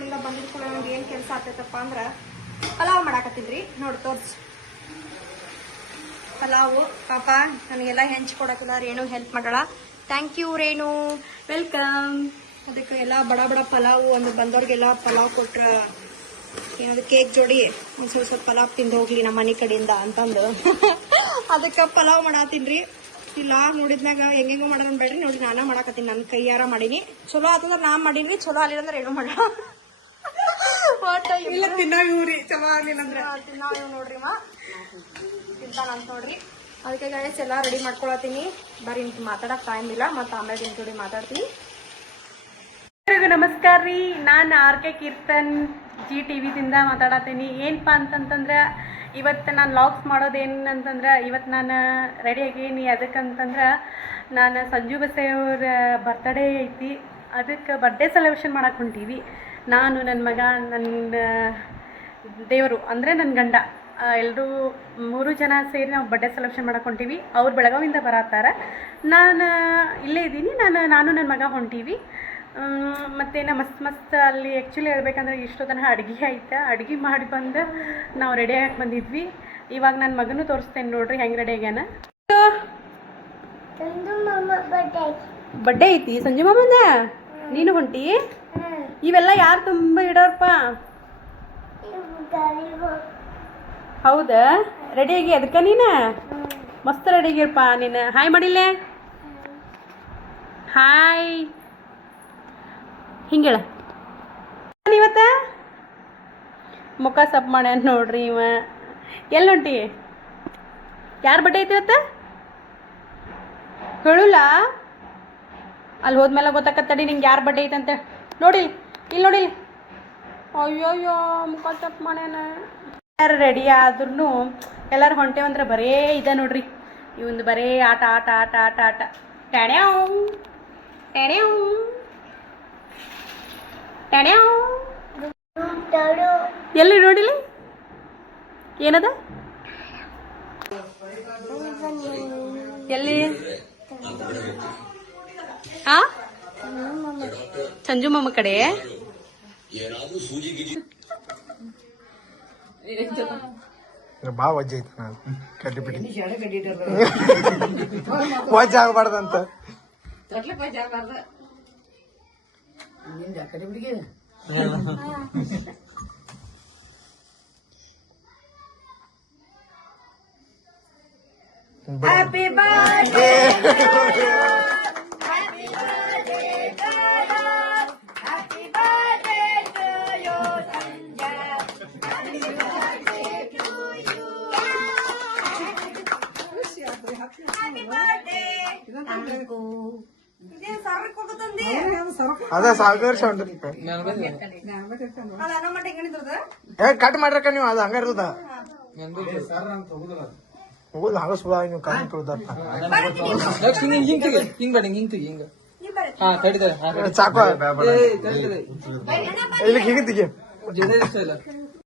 ಬೆಂಗಳೂರಿಂದ ಬಂದಿದ್ಕೂಡ ನಂಗೆ ಏನು ಕೆಲಸ ಆಗ್ತೈತಪ್ಪ ಅಂದ್ರೆ ಪಲಾವ್ ಮಾಡಾಕತ್ತಿದ್ರಿ ನೋಡಿ ತೋರ್ಸಿ. ಪಲಾವು ಪಾಪ ನನಗೆಲ್ಲ ಹೆಂಚ್ಕೊಡಕ್ಕಿಲ್ಲ, ರೇಣು ಹೆಲ್ಪ್ ಮಾಡಳ. Thank you Renu, welcome. ಅದಕ್ಕೆ ಎಲ್ಲ ಬಡ ಬಡ ಪಲಾವು ಒಂದು ಬಂದವ್ರಿಗೆಲ್ಲ ಪಲಾವ್ ಕೊಟ್ರ ಏನದು ಕೇಕ್ ಜೋಡಿ ಒಂದು ಸ್ವಲ್ಪ ಪಲಾವ್ ತಿಂದು ಹೋಗ್ಲಿ ನಮ್ಮ ಮನೆ ಕಡೆಯಿಂದ ಅಂತಂದು ಅದಕ್ಕೆ ಪಲಾವ್ ಮಾಡತ್ತೀನ್ರಿ. ಇಲ್ಲ ನೋಡಿದ್ಮ್ಯಾಗ ಹೆಂಗೆಂಗೋ ಮಾಡೋಣ ಬೇಡ್ರಿ, ನೋಡಿ ನಾನಾ ಮಾಡಾಕತ್ತೀನಿ, ನನ್ನ ಕೈಯಾರ ಮಾಡೀನಿ. ಚಲೋ ಆತಂದ್ರೆ ನಾ ಮಾಡೀನಿ, ಚಲೋ ಆಗಿಲ್ಲ ಅಂದ್ರೆ ಏನೋ ಮಾಡ ತಿನ್ನಾವ್ರಿ ಚಲೋ ಆಗ್ಲಿಲ್ಲ ಅಂದ್ರೆ ತಿನ್ನಾವ್ ನೋಡ್ರಿ ತಿಂತಾನಂತ ನೋಡ್ರಿ. ಅದಕ್ಕೆ ಗೈಸ್ ಎಲ್ಲ ರೆಡಿ ಮಾಡ್ಕೊಳತ್ತೀನಿ. ಬರೀ ನಿಂತು ಮಾತಾಡಕ್ ಟೈಮ್ ಇಲ್ಲ, ಮತ್ತೆ ಆಮೇಲೆ ನಿನ್ ಜೋಡಿ ಮಾತಾಡ್ತೀನಿ. ನಮಸ್ಕಾರ ರೀ, ನಾನು ಆರ್.ಕೆ. ಕೀರ್ತನ್ GTVದಿಂದ ಮಾತಾಡತ್ತೀನಿ. ಏನಪ್ಪ ಅಂತಂತಂದ್ರೆ ಇವತ್ತು ನಾನು ಲಾಗ್ಸ್ ಮಾಡೋದೇನಂತಂದ್ರೆ ಇವತ್ತು ನಾನು ರೆಡಿ ಆಗೀನಿ. ಅದಕ್ಕಂತಂದ್ರೆ ನಾನು ಸಂಜು ಬಸೆಯವ್ರ ಬರ್ತ್ಡೇ ಐತಿ, ಅದಕ್ಕೆ ಬರ್ಡೇ ಸೆಲೆಬ್ರೇಷನ್ ಮಾಡಕ್ಕೆ ಹೊಂಟೀವಿ. ನಾನು ನನ್ನ ಮಗ, ನನ್ನ ದೇವರು ಅಂದರೆ ನನ್ನ ಗಂಡ, ಎಲ್ಲರೂ 3 ಜನ ಸೇರಿ ನಾವು ಬರ್ಡೇ ಸೆಲೆಬ್ರೇಷನ್ ಮಾಡಕ್ಕೆ ಹೊಂಟೀವಿ. ಅವ್ರು ಬೆಳಗಾವಿಂದ ಬರತ್ತಾರ, ನಾನು ಇಲ್ಲೇ ಇದ್ದೀನಿ. ನಾನು ನನ್ನ ಮಗ ಹೊಂಟೀವಿ. ಮತ್ತೇನು ಮಸ್ತ್ ಅಲ್ಲಿ ಆ್ಯಕ್ಚುಲಿ ಹೇಳ್ಬೇಕಂದ್ರೆ ಇಷ್ಟು ತನಕ ಅಡುಗೆ ಐತೆ, ಅಡುಗೆ ಮಾಡಿ ಬಂದು ನಾವು ರೆಡಿ ಆಗಕ್ಕೆ ಬಂದಿದ್ವಿ. ಇವಾಗ ನನ್ನ ಮಗನೂ ತೋರಿಸ್ತೇನೆ ನೋಡ್ರಿ ಹೆಂಗೆ ರೆಡಿ ಆಗ್ಯಾನ. ಬರ್ಡೇ ಐತಿ ಸಂಜು ಮಾಮಂದ, ನೀನು ಹೊಂಟಿ? ಇವೆಲ್ಲ ಯಾರು ತುಂಬ ಇಡೋರಪ್ಪ? ಹೌದಾ, ರೆಡಿಯಾಗಿ ಅದಕ್ಕೆ ನೀನು ಮಸ್ತ್ ರೆಡಿಯಾಗಿರಪ್ಪ ನೀನು. ಹಾಯ್ ಮಾಡಿಲ್ಲೇ, ಹಾಯ್ ಹಿಂಗೇಳ. ಇವತ್ತ ಮುಖ ಸಪ್ ಮಾಡ್ಯಾನ ನೋಡ್ರಿ ಇವ. ಎಲ್ಲಿ ಹೊಂಟಿ? ಯಾರು ಬಡ್ಡೆ ಐತಿ ಇವತ್ತ? ಹೇಳುಲ್ಲ, ಅಲ್ಲಿ ಹೋದ್ಮೇಲೆ ಗೊತ್ತಾಕತ್ತಡಿ ನಿಂಗೆ ಯಾರು ಬಡ್ಡೆ ಐತೆ ಅಂತ. ನೋಡಿ ಇಲ್ಲಿ ನೋಡಿ, ಅಯ್ಯೋಯ್ಯೋ ಮುಖ ಸಪ್ ಮಾಡ್ಯಾನ. ಯಾರು ರೆಡಿ ಆದ್ರೂ ಎಲ್ಲರೂ ಹೊಂಟೇವಂದ್ರೆ ಬರೇ ಇದೆ ನೋಡ್ರಿ, ಇವಂದು ಬರೇ ಆಟ ಆಟ ಆಟ ಆಟ ಆಟ. ಟ್ಯಾಡ್ಯಾವ್ ಟ್ಯಾಡ್ಯಾವ್ ಟ್ಯಾಡ್ಯಾವ್. ಎಲ್ಲಿ ನೋಡಿಲಿ ಏನದ? ಎಲ್ಲಿ? ಆ ಸಂಜು ಮಾಮ ಕಡೆ ಬಾ ವಜ್ಜೆ ಐತಿ ನಾನು ಕಡ್ಡಿ ಬಿಡಿ ವಜ್ಜೆ ಆಗಬಾರ್ದಂತ. ಹ್ಯಾಪಿ ಬರ್ತ್ಡೇ ಅದ ಸಾವಿರ ಕಟ್ ಮಾಡ್ರಕ್ಕ ನೀವು, ಅದು ಹಂಗ ಇರ್ತದ ಹೋಗುದು ಹಂಗ ಸುಳ ನೀವು ಕಾಯಿ ಸಾಕು. ಇಲ್ಲಿ ಹೀಗೆ ತೆಗಿ